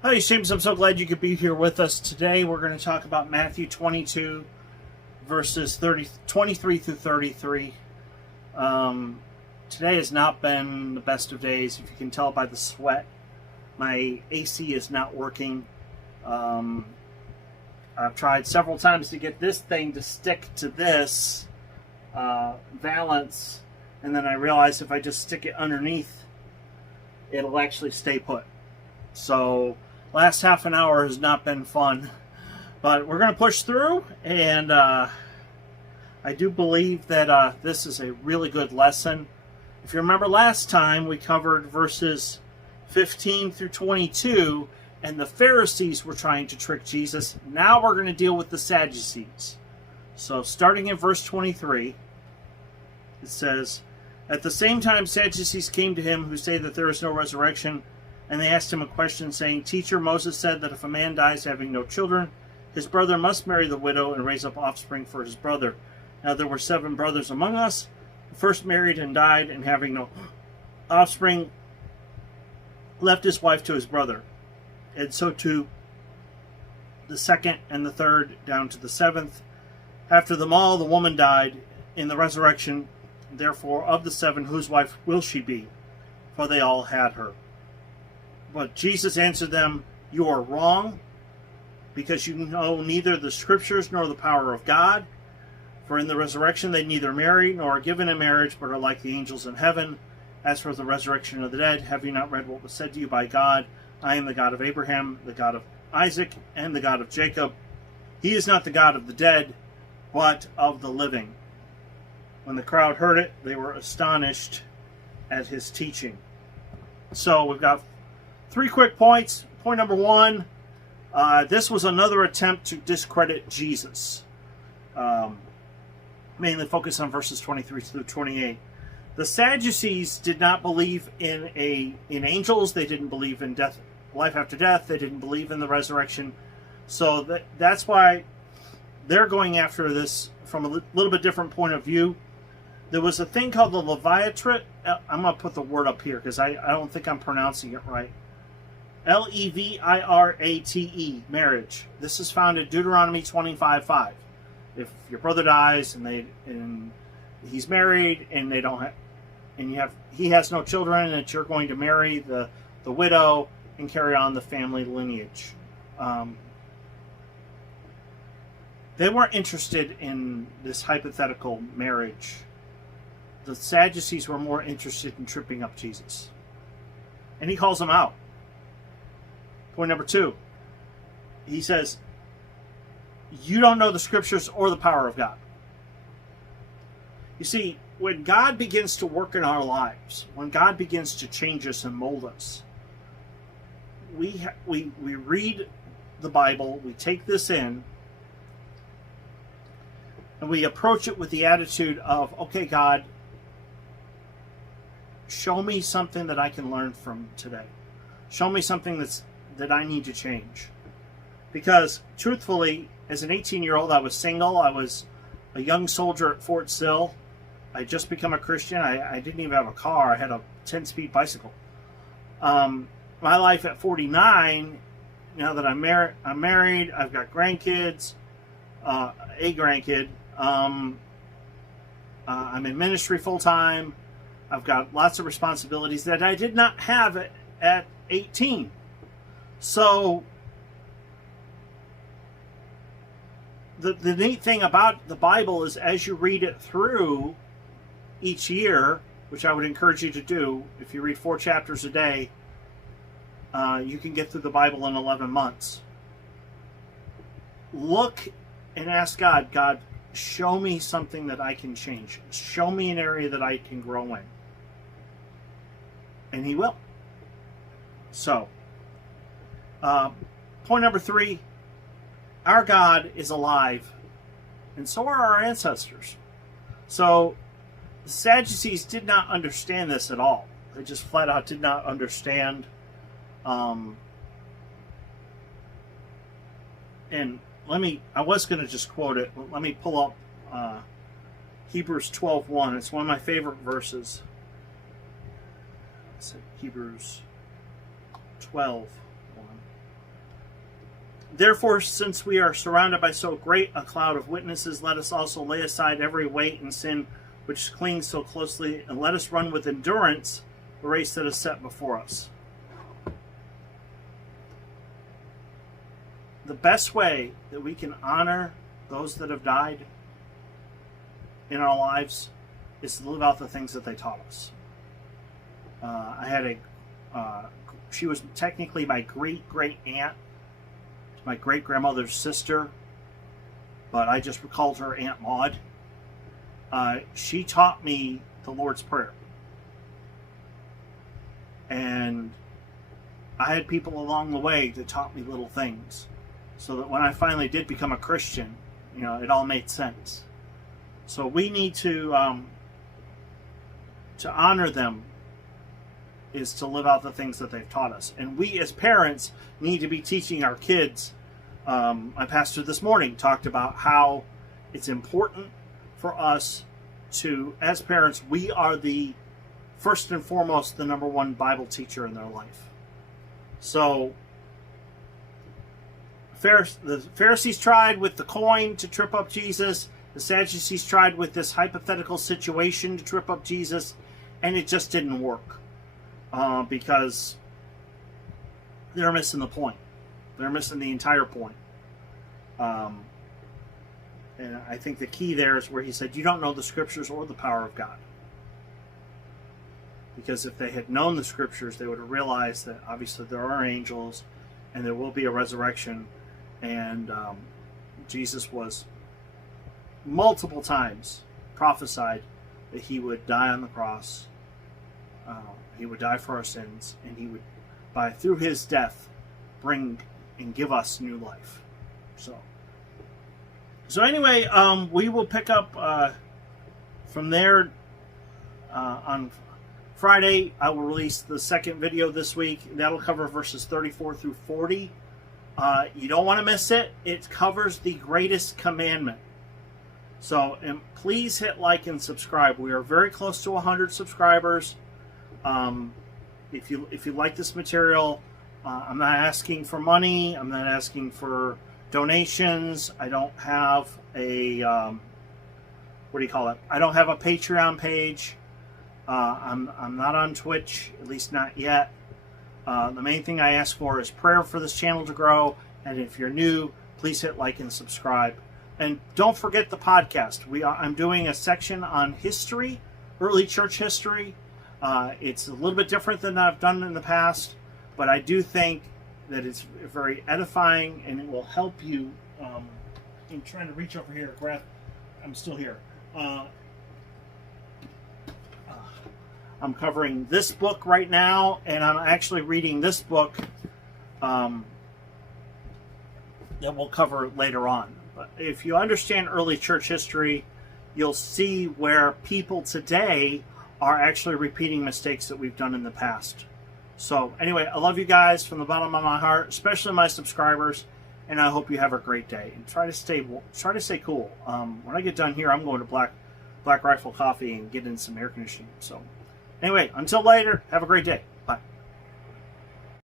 Hi, James. I'm so glad you could be here with us today. We're going to talk about Matthew 22, verses 23 through 33. Today has not been the best of days. If you can tell by the sweat, my AC is not working. I've tried several times to get this thing to stick to this valance, and then I realized if I just stick it underneath, it'll actually stay put. So last half an hour has not been fun, but we're going to push through, and I do believe that this is a really good lesson. If you remember last time, we covered verses 15 through 22, and the Pharisees were trying to trick Jesus. Now we're going to deal with the Sadducees. So starting in verse 23, it says, "At the same time Sadducees came to him who say that there is no resurrection, and they asked him a question, saying, 'Teacher, Moses said that if a man dies having no children, his brother must marry the widow and raise up offspring for his brother. Now there were 7 brothers among us. The first married and died, and having no offspring, left his wife to his brother. And so too the second and the third, down to the 7th. After them all, the woman died. In the resurrection, therefore, of the 7, whose wife will she be? For they all had her.' But Jesus answered them, 'You are wrong, because you know neither the Scriptures nor the power of God. For in the resurrection they neither marry nor are given in marriage, but are like the angels in heaven. As for the resurrection of the dead, have you not read what was said to you by God? I am the God of Abraham, the God of Isaac, and the God of Jacob. He is not the God of the dead, but of the living.' When the crowd heard it, they were astonished at his teaching." So we've got 3 quick points. Point number 1, this was another attempt to discredit Jesus. Mainly focus on verses 23 through 28. The Sadducees did not believe in angels. They didn't believe in death, life after death. They didn't believe in the resurrection. So that's why they're going after this from a little bit different point of view. There was a thing called the levirate. I'm going to put the word up here because I don't think I'm pronouncing it right. Levirate, marriage. This is found in Deuteronomy 25:5. If your brother dies and he's married and they don't have, and he has no children, and that you're going to marry the widow and carry on the family lineage. They weren't interested in this hypothetical marriage. The Sadducees were more interested in tripping up Jesus. And he calls them out. Point number 2. He says, you don't know the Scriptures or the power of God. You see, when God begins to work in our lives, when God begins to change us and mold us, we read the Bible, we take this in, and we approach it with the attitude of, okay, God, show me something that I can learn from today. Show me something that I need to change. Because, truthfully, as an 18-year-old, I was single. I was a young soldier at Fort Sill. I had just become a Christian. I didn't even have a car. I had a 10-speed bicycle. My life at 49, now that I'm married, I've got grandkids, a grandkid. I'm in ministry full-time. I've got lots of responsibilities that I did not have at 18. So the neat thing about the Bible is as you read it through each year, which I would encourage you to do, if you read 4 chapters a day, you can get through the Bible in 11 months. Look and ask God, God, show me something that I can change. Show me an area that I can grow in. And he will. So, point number 3, our God is alive, and so are our ancestors. So, the Sadducees did not understand this at all. They just flat out did not understand. And I was going to just quote it, but let me pull up Hebrews 12:1. It's one of my favorite verses. It's Hebrews 12:1. Therefore, since we are surrounded by so great a cloud of witnesses, let us also lay aside every weight and sin which clings so closely, and let us run with endurance the race that is set before us. The best way that we can honor those that have died in our lives is to live out the things that they taught us. I had she was technically my great-great-aunt, my great-grandmother's sister, but I just called her Aunt Maud. She taught me the Lord's Prayer. And I had people along the way that taught me little things, so that when I finally did become a Christian, it all made sense. So we need to honor them is to live out the things that they've taught us. And we as parents need to be teaching our kids. My pastor this morning talked about how it's important for us to, as parents, we are the first and foremost the number one Bible teacher in their life. So the Pharisees tried with the coin to trip up Jesus. The Sadducees tried with this hypothetical situation to trip up Jesus, and it just didn't work because they're missing the point. They're missing the entire point. And I think the key there is where he said, you don't know the scriptures or the power of God. Because if they had known the scriptures, they would have realized that obviously there are angels and there will be a resurrection. And Jesus was multiple times prophesied that he would die on the cross. He would die for our sins, and he would, through his death, bring and give us new life. So anyway, we will pick up from there on Friday. I will release the second video this week. That'll cover verses 34 through 40. You don't want to miss it. It covers the greatest commandment. So, and please hit like and subscribe. We are very close to 100 subscribers. If you like this material, I'm not asking for money. I'm not asking for donations. I don't have a I don't have a Patreon page. I'm not on Twitch, at least not yet. The main thing I ask for is prayer for this channel to grow. And if you're new, please hit like and subscribe. And don't forget the podcast. I'm doing a section on history, early church history. It's a little bit different than I've done in the past, but I do think that it's very edifying and it will help you. I'm trying to reach over here. I'm still here. I'm covering this book right now, and I'm actually reading this book that we'll cover later on. But if you understand early church history, you'll see where people today are actually repeating mistakes that we've done in the past. So anyway, I love you guys from the bottom of my heart, especially my subscribers, and I hope you have a great day. And try to stay cool. When I get done here, I'm going to Black Rifle Coffee and get in some air conditioning. So anyway, until later, have a great day.